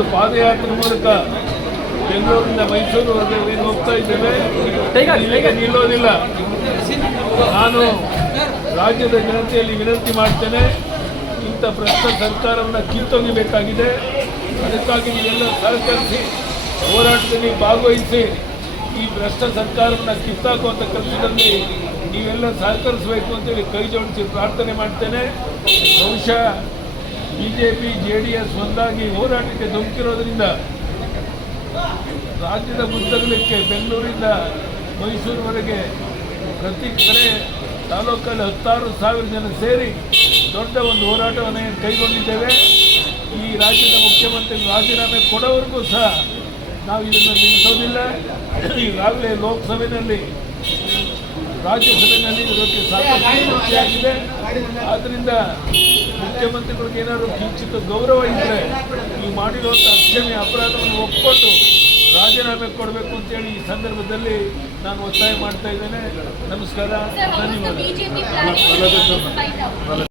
ಒಂದು ಪಾದಯಾತ್ರೆ ಮೂಲಕ ಬೆಂಗಳೂರಿಂದ ಮೈಸೂರುವರೆಗೆ ಹೋಗ್ತಾ ಇದ್ದೇವೆ. ಇಲ್ಲಿಗೆ ನಿಲ್ಲೋದಿಲ್ಲ. ನಾನು ರಾಜ್ಯದ ಜನತೆಯಲ್ಲಿ ವಿನಂತಿ ಮಾಡ್ತೇನೆ ಇಂಥ ಭ್ರಷ್ಟ ಸರ್ಕಾರವನ್ನು ಕಿತ್ತೊಗಿಬೇಕಾಗಿದೆ. ಅದಕ್ಕಾಗಿ ನೀವೆಲ್ಲ ಸಹಕರಿಸಿ ಹೋರಾಟದಲ್ಲಿ ಭಾಗವಹಿಸಿ ಈ ಭ್ರಷ್ಟ ಸರ್ಕಾರವನ್ನು ಕಿತ್ತಾಕುವಂಥ ಕೆಲಸದಲ್ಲಿ ನೀವೆಲ್ಲ ಸಹಕರಿಸಬೇಕು ಅಂತೇಳಿ ಕೈ ಜೋಡಿಸಿ ಪ್ರಾರ್ಥನೆ ಮಾಡ್ತೇನೆ. ಬಹುಶಃ B J P J D S ಒಂದಾಗಿ ಹೋರಾಟಕ್ಕೆ ಧುಮುಕಿರೋದ್ರಿಂದ ರಾಜ್ಯದ ಮುದ್ದಗಲಕ್ಕೆ ಬೆಂಗಳೂರಿಂದ ಮೈಸೂರುವರೆಗೆ ಪ್ರತಿ ಕಡೆ ತಾಲೂಕಲ್ಲಿ ಹತ್ತಾರು ಸಾವಿರ ಜನ ಸೇರಿ ದೊಡ್ಡ ಒಂದು ಹೋರಾಟವನ್ನು ಕೈಗೊಂಡಿದ್ದೇವೆ. ಈ ರಾಜ್ಯದ ಮುಖ್ಯಮಂತ್ರಿ ರಾಜೀನಾಮೆ ಕೊಡೋವರೆಗೂ ಸಹ ನಾವು ಇದನ್ನು ನಿಲ್ಲಿಸೋದಿಲ್ಲ. ಈಗಾಗಲೇ ಲೋಕಸಭೆಯಲ್ಲಿ, ರಾಜ್ಯಸಭೆಯಲ್ಲಿ ಇದಕ್ಕೆ ಚರ್ಚೆಯಾಗಿದೆ ಆದ್ದರಿಂದ ಮುಖ್ಯಮಂತ್ರಿಗಳಿಗೆ ಏನಾದರೂ ಕಿಂಚಿತ ಗೌರವ ಇದ್ದರೆ ನೀವು ಮಾಡಿರುವಂಥ ಅಕ್ಷಮ್ಯ ಅಪರಾಧವನ್ನು ಒಪ್ಪಿಕೊಂಡು ರಾಜೀನಾಮೆ ಕೊಡಬೇಕು ಅಂತೇಳಿ ಈ ಸಂದರ್ಭದಲ್ಲಿ ನಾನು ಒತ್ತಾಯ ಮಾಡ್ತಾ ಇದ್ದೇನೆ. ನಮಸ್ಕಾರ. ಧನ್ಯವಾದ.